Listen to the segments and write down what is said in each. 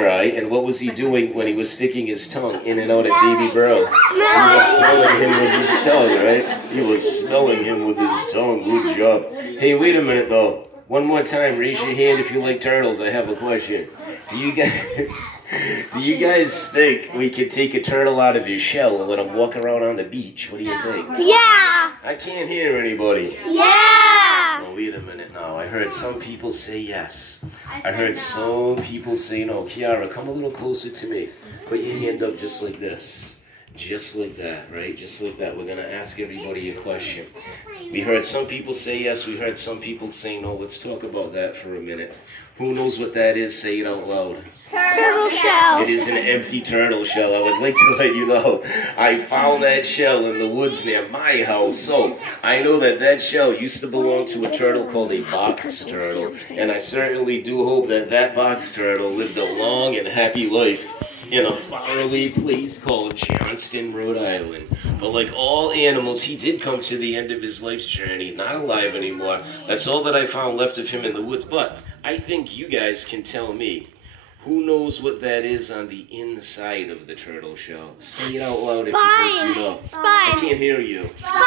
dry, and what was he doing when he was sticking his tongue in and out at baby Burrow? He was smelling him with his tongue, right? He was smelling him with his tongue. Good job. Hey, wait a minute, though. One more time, raise your hand if you like turtles. I have a question. Do you guys think we could take a turtle out of his shell and let him walk around on the beach? What do you think? Yeah. I can't hear anybody. Yeah. Oh, wait a minute now. I heard some people say yes. I heard some people say no. Kiara, come a little closer to me. Put your hand up just like this. Just like that, right? Just like that. We're going to ask everybody a question. We heard some people say yes. We heard some people say no. Let's talk about that for a minute. Who knows what that is? Say it out loud. Turtle shell. It is an empty turtle shell. I would like to let you know I found that shell in the woods near my house. So I know that that shell used to belong to a turtle called a box turtle. And I certainly do hope that that box turtle lived a long and happy life in a faraway place called Johnston, Rhode Island. But like all animals, he did come to the end of his life's journey, not alive anymore. That's all that I found left of him in the woods. But I think you guys can tell me, who knows what that is on the inside of the turtle shell? Say it out loud if you think you know. Spine. I can't hear you. Spine.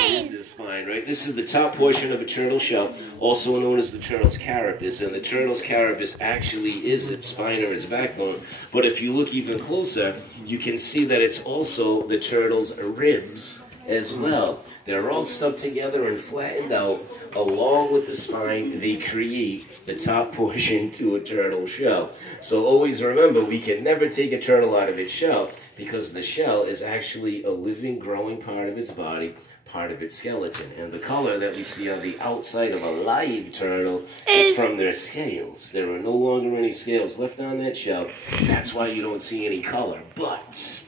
It is the spine, right? This is the top portion of a turtle shell, also known as the turtle's carapace. And the turtle's carapace actually is its spine or its backbone. But if you look even closer, you can see that it's also the turtle's ribs as well. They're all stuck together and flattened out. Along with the spine, they create the top portion to a turtle shell. So always remember, we can never take a turtle out of its shell because the shell is actually a living, growing part of its body, part of its skeleton. And the color that we see on the outside of a live turtle is from their scales. There are no longer any scales left on that shell. That's why you don't see any color. But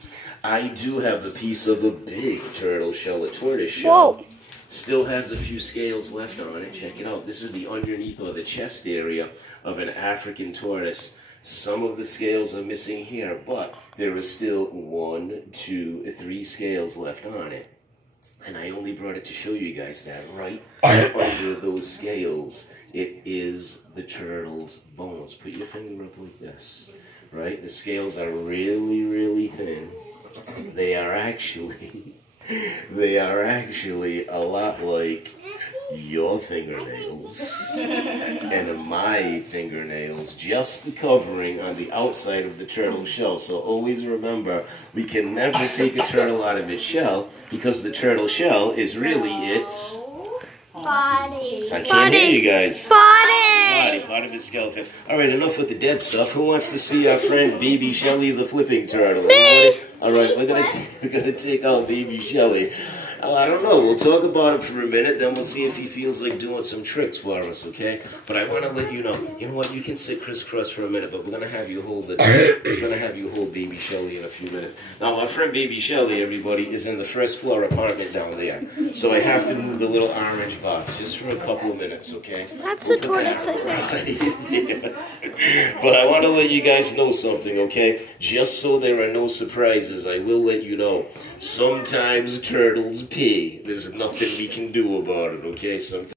I do have a piece of a big turtle shell, a tortoise shell. Whoa. Still has a few scales left on it. Check it out. This is the underneath or the chest area of an African tortoise. Some of the scales are missing here, but there are still 1, 2, 3 scales left on it. And I only brought it to show you guys that right under those scales, it is the turtle's bones. Put your finger up like this, right? The scales are really, really thin. They are actually a lot like your fingernails and my fingernails, just the covering on the outside of the turtle shell. So always remember, we can never take a turtle out of its shell because the turtle shell is really its Body. I can't hear you guys. Body. Part of his skeleton. All right, enough with the dead stuff. Who wants to see our friend Baby Shelly the flipping turtle? Me. All right, we're gonna take out Baby Shelly. I don't know. We'll talk about him for a minute, then we'll see if he feels like doing some tricks for us, okay? But I want to let you know. You know what? You can sit crisscross for a minute, but we're gonna have you hold Baby Shelly in a few minutes. Now, our friend Baby Shelly, everybody, is in the first floor apartment down there, so I have to move the little orange box just for a couple of minutes, okay? That's the tortoise, I think. Yeah. But I want to let you guys know something, okay? Just so there are no surprises, I will let you know. Sometimes turtles pee. There's nothing we can do about it, okay? Sometimes